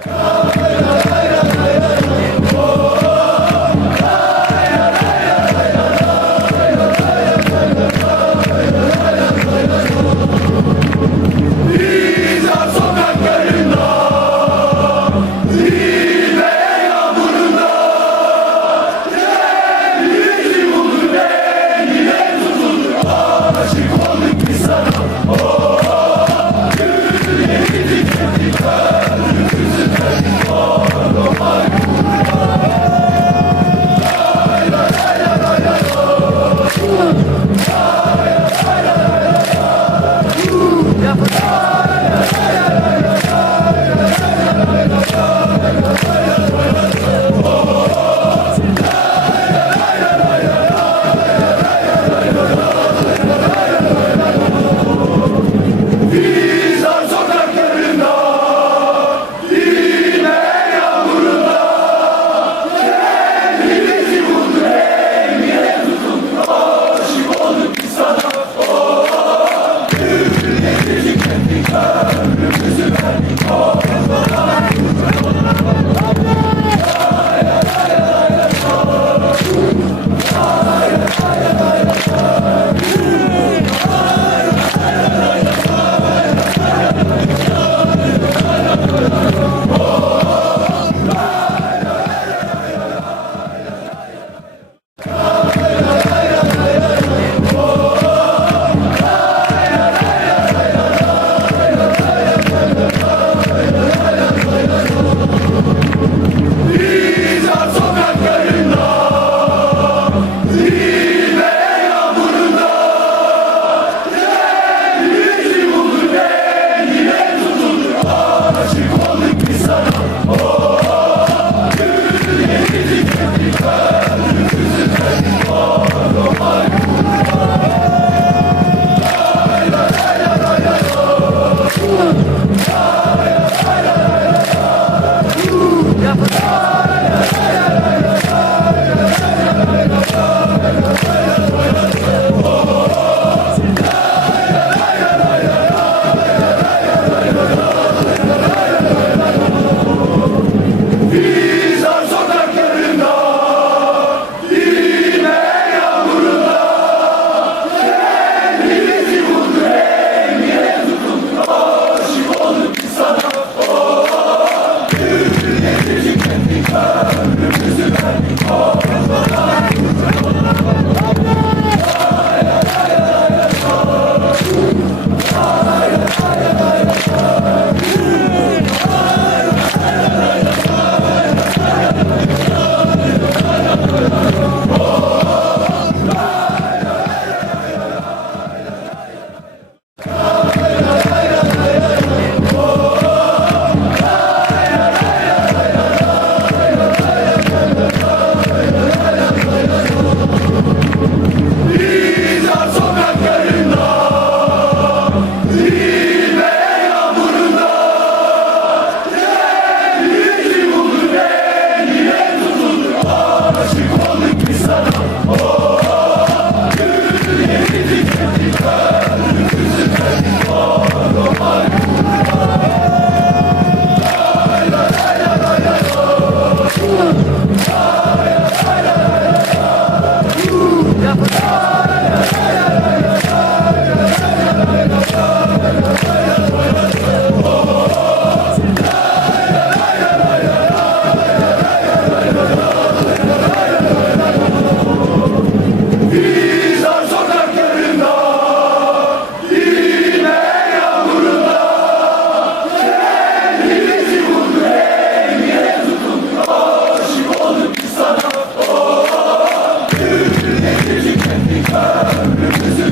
God. Ömrümüzü verdik Oh